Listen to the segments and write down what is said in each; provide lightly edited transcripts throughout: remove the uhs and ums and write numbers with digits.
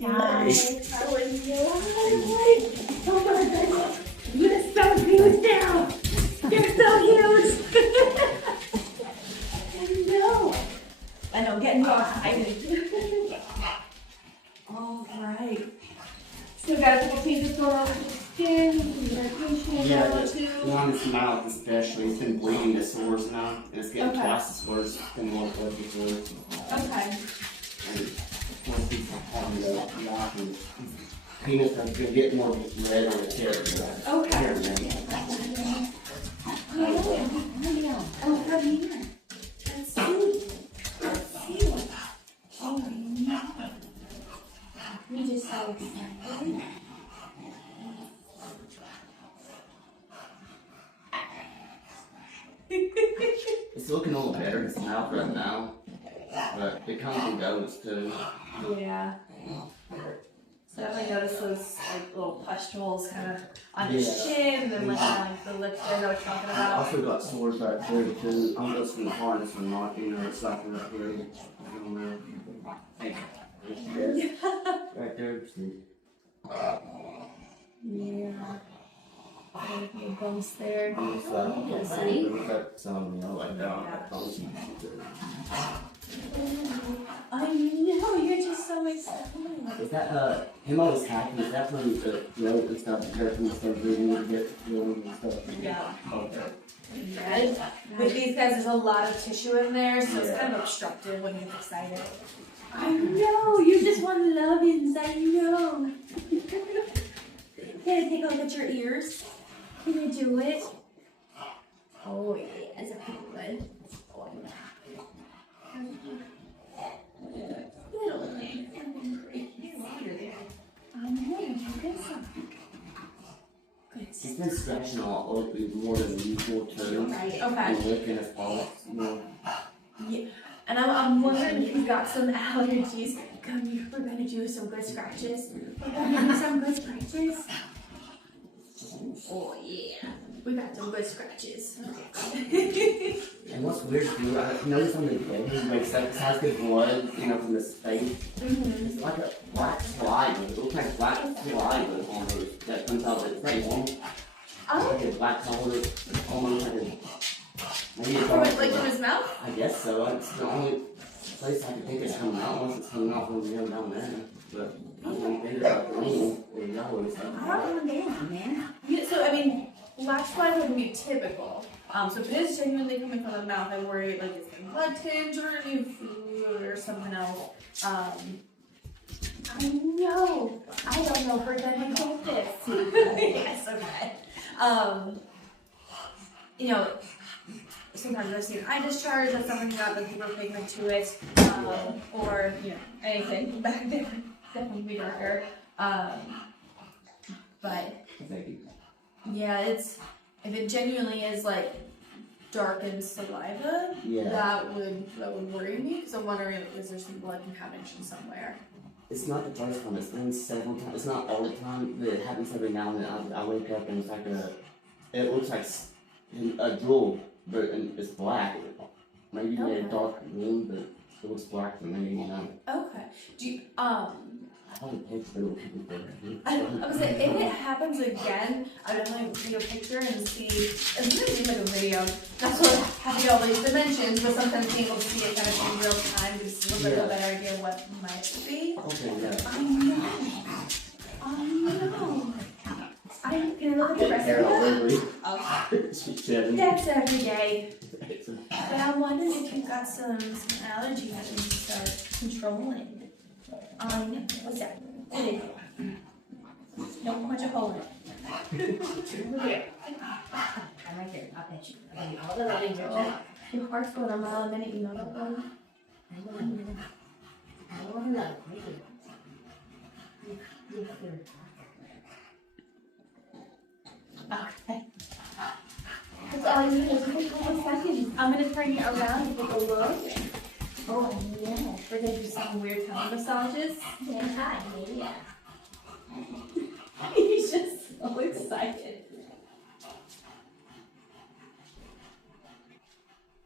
Hi. How are you? Oh my goodness. You're so huge now. You're so huge. I know, getting you all excited. All right. Still got a couple changes going on with the skin, medication, Yeah, too. on his mouth especially, it's been bleeding to sores now, and it's getting Okay. twice as worse than what it was before. Okay. And once he's having the mouth and penis are gonna get more red on the tip. Okay. Oh, come here. Let's see. Oh, no. You just so excited. It's looking a little better in his mouth right now, but it comes and goes too. Yeah. So I definitely noticed those like little pustules kind of on his chin and like on like the lip there that I was talking I about. also got sores right there too. I'm just from the harness and not, it's like right here. I don't know. Hey, right there, see. Yeah. Little bumps there. It's got some, like that. I know, you're just so excited. Is that, him always happy? Is that when the throat and stuff, and stuff, breathing and get feeling and stuff? Yeah. Okay. Yeah. With these guys, there's a lot of tissue in there, so it's kind of obstructive when he's excited. I know, you just want lovins, I know. Can I take a look at your ears? Can you do it? Oh, yes, I feel good. Oh, yeah. He's been scratching all over more than usual too. Right, And okay. licking his paws, Yeah. And I'm wondering if you got some allergies. Come here, we're gonna do some good scratches. We're gonna do some good scratches. Oh yeah, we got some good scratches. And what's weird too, I noticed on the bed, he wakes up, it has good blood, from the face. It's like a black saliva. It looks like black saliva almost that comes out of the face. Like a black solid, almost like a. Maybe it's From like in his mouth? I guess so. It's the only place I can think it's coming out unless it's coming out from the other down there. But I don't think about the lean or yellow or something. Man. Yeah, so I mean, black saliva would be typical. So if it is genuinely coming from the mouth, I worry like it's in blood tinge or any food or something else. I know. I don't know if we're gonna get this. Yes, okay. Sometimes I've seen eye discharge, that's something got the deeper pigment to it, or anything back there. Definitely be darker. But yeah, if it genuinely is like darkened saliva, that would worry me because I'm wondering is there some blood contamination somewhere. It's not the first time. It's been several times. It's not all the time, but it happens every now and then. I wake up and it's like it looks like a drool, but it's black. Maybe a dark green, but it looks black to me. Okay. Do you I don't think it's little people I was like, if it happens again, I would definitely take a picture and see. And sometimes even like a video. That's what having all these dimensions, but sometimes being able to see it kind of in real time gives a little bit of a better idea of what might be. Okay, yeah. I know. Can I look at the rest of it? Okay. She's shedding. That's every day. But I'm wondering if you've got some allergies that you need to start controlling. What's that? What is it? Don't punch a hole in it. Over here. I'm right there. I'll bet you. All the loving your heart's going a mile a minute, you know that, buddy? Okay. That's all you need is a couple seconds. I'm going to turn you around and take a look. Oh, yeah. We're going to do some weird tongue massages. Yeah. He's just so excited.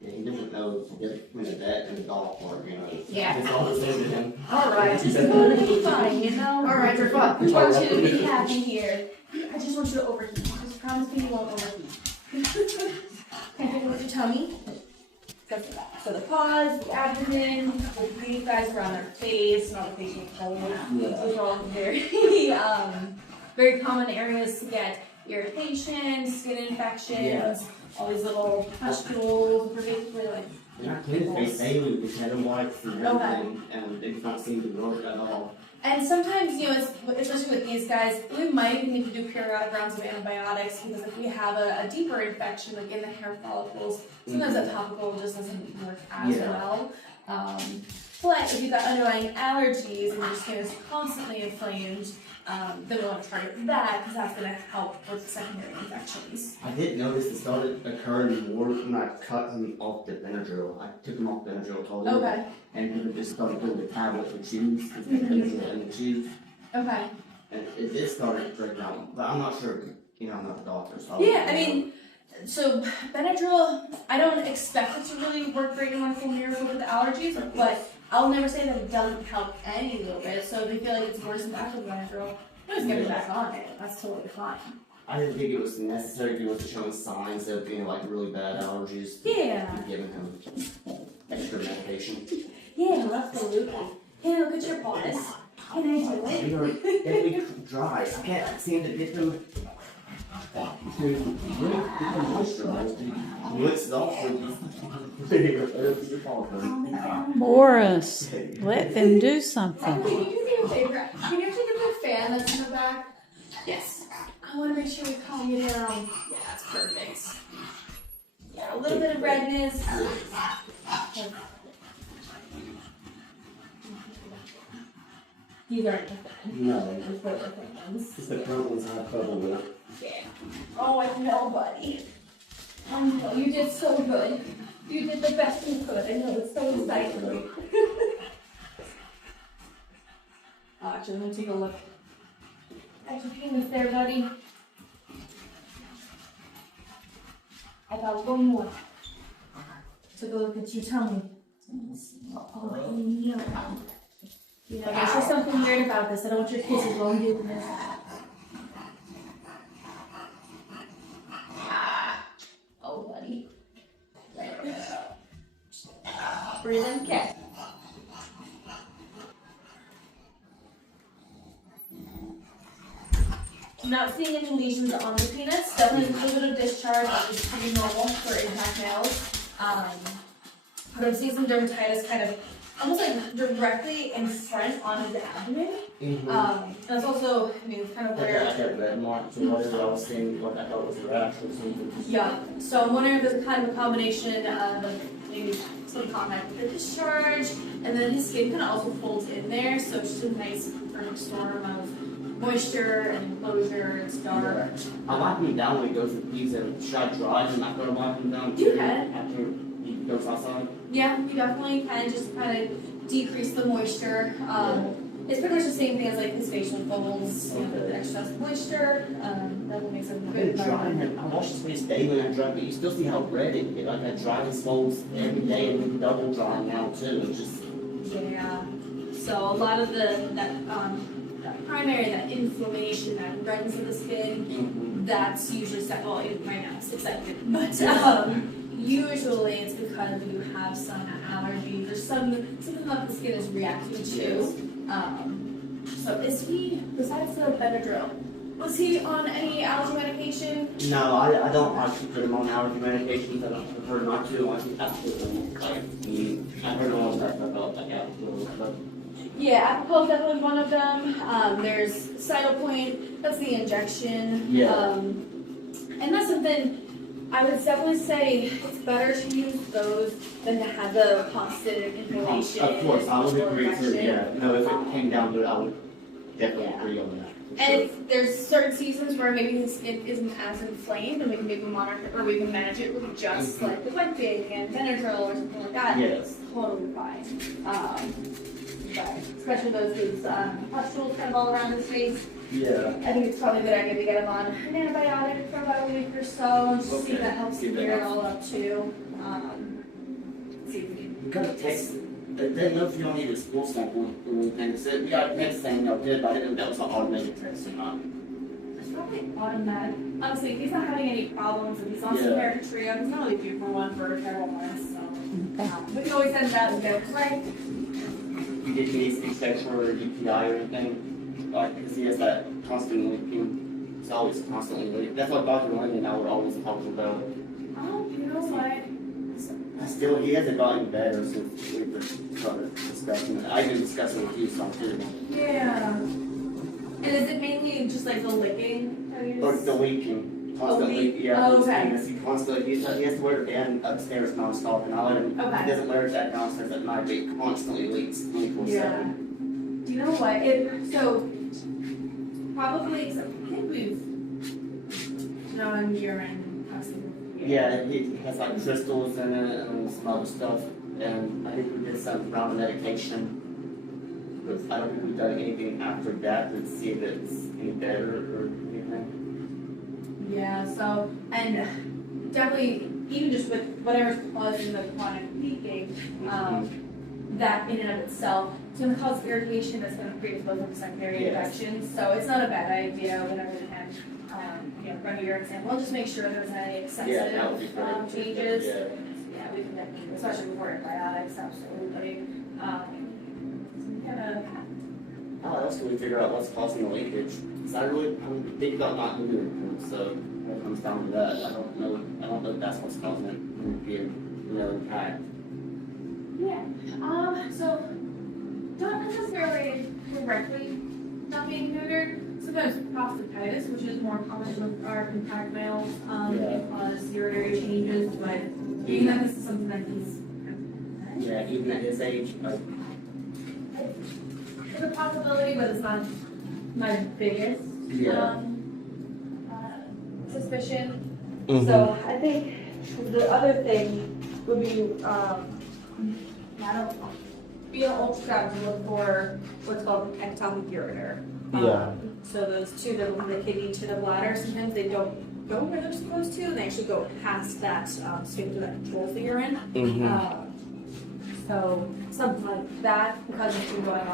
Yeah, he doesn't know the difference between a vet and a dog park, you know. Yeah. It's all the same to him. Alright, it's gonna be fine, you know? Alright, we're fine. I want you to be happy here. I just want you to overheat. Just promise me you won't overheat. Can I take a look at your tummy? So the paws, the abdomen, these guys around their face, and all the facial folds. Those are all very common areas to get irritation, skin infections, all these little pustules. We're basically like. And our kids face daily with head and whites and everything, and it's not seem to work at all. And sometimes, you know, especially with these guys, we might even need to do periodic rounds of antibiotics because if we have a deeper infection, like in the hair follicles, sometimes that topical just doesn't work as well. But if you've got underlying allergies and your skin is constantly inflamed, then we want to target that because that's going to help with secondary infections. I did notice it started occurring more when I cut him off the Benadryl. I took him off Benadryl totally. And he just started doing the tablets and chews, the Benadryl and the chews. And it did start breaking out, but I'm not sure, you know, I'm not a doctor. So I mean, so Benadryl, I don't expect it to really work great in wonderful miracle with the allergies, but I'll never say that it doesn't help any little bit. So if you feel like it's worse than after Benadryl, just get it back on it. That's totally fine. I didn't think it was necessary if he was showing signs of being like really bad allergies. Giving him extra medication. Yeah, absolutely. Can I look at your paws? Can I do it? They are definitely dry. I can't seem to get them to really get them moisturized. What's the option? Boris, let them do something. Can you do me a favor? Can you actually get the fan that's in the back? Yes. I want to make sure we calm you down. Yeah, that's perfect. Yeah, a little bit of redness. These aren't the fun. No. Just what we're ones. It's the current ones I have trouble with. Yeah. Oh, I know, buddy. I know, you did so good. You did the best you could. I know, it's so exciting. Actually, let me take a look at your penis there, buddy. I got one more. Took a look at your tummy. Oh, no. You know, there's just something weird about this. I don't want your kisses while I'm doing this. Oh, buddy. Breathe in, okay. I'm not seeing any lesions on the penis. Definitely a little bit of discharge, which is pretty normal for intact males. But I'm seeing some dermatitis kind of almost like directly in front on his abdomen. And it's also, I mean, it's kind of where. I got red marks and whatever I was seeing, what I thought was a rash or something. Yeah. So I'm wondering if there's kind of a combination of maybe some contact with the discharge, and then his skin kind of also folds in there, so it's just a nice perfect storm of moisture and enclosure. It's dark. I wipe him down when he goes to pee, and should I dry him after I wipe him down? You can. After he goes outside? Yeah, you definitely can just kind of decrease the moisture. It's pretty much the same thing as like his facial folds, you know, the extra moisture. That will make some I've good been drying him. I wash his face daily and I dry, but you still see how red it gets. Like I dry his folds every day and then double dry now too. It's just. Yeah. So a lot of that primary, that inflammation, that redness of the skin, that's usually well, right now it's accepted, but usually it's because you have some allergies or something that the skin is reacting to. So is he, besides the Benadryl, was he on any allergy medication? No, I don't actually put him on allergy medications. I don't prefer not to. I think that's I've heard all that about like Apoquel, but. Yeah, Apoquel is definitely one of them. There's Cytopoint, that's the injection. Yeah. And that's something I would definitely say it's better to use those than to have the constant inflammation. Of course, I would agree infection. too. Yeah. No, if it came down to it, I would definitely agree on that. And if there's certain seasons where maybe his skin isn't as inflamed, and we can maybe monitor or we can manage it with just like the wiping and Benadryl or something like that. Yes. Totally fine. But especially those pustules kind of all around his face. Yeah. I think it's probably a good idea to get him on an antibiotic for about a week or so, and just see if that helps clear it all up too. We got a text. They didn't know if you don't need a school sample or anything. So we got a text saying y'all did, but I didn't know that was an automated text or not. It's probably automatic. Honestly, if he's not having any problems and he's on some Eritrea, he's not really due for one for several months, so. We can always send that and go, right? You did need speech text for UPI or anything? Like, because he has that constant leaking. It's always constantly leaking. That's what Dr. Lenny and I were always talking about. Oh, you know what? Still, he hasn't gotten better since we started discussing it. I've been discussing it with you some too. Yeah. And is it mainly just like the licking? Or the leaking. Constantly, yeah. Oh, okay. He constantly, he has to wear it in upstairs nonstop, and I let him, Okay. he doesn't wear it that downstairs at night, but he constantly leaks 24/7. Yeah. Do you know what? So, probably, so I think we've done urine testing. Yeah, he has like crystals in it and some other stuff, and I think we did some round of medication. But I don't think we've done anything after that to see if it's any better or anything. Yeah, so, and definitely, even just with whatever's causing the chronic leaking, that in and of itself is going to cause irritation that's going to predispose to secondary infections. So it's not a bad idea whenever we can, run a urine sample. We'll just make sure there's any excessive changes. Yeah, we can definitely, especially before antibiotics, absolutely. How else can we figure out what's causing the leakage? Because I'm thinking about not doing it, so when it comes down to that, I don't know if that's what's causing it being, intact. Yeah, so not necessarily directly not being neutered. Sometimes prostatitis, which is more common with our compact males, can cause urinary changes, but being that this is something that he's Yeah, even at his age. it's a possibility, but it's not my biggest suspicion. So I think the other thing would be, be an ultrasound to look for what's called ectopic ureter. So those two that look the kidney to the bladder, sometimes they don't go where they're supposed to, and they actually go past that sphincter that controls the urine. So something like that, because it's been going on.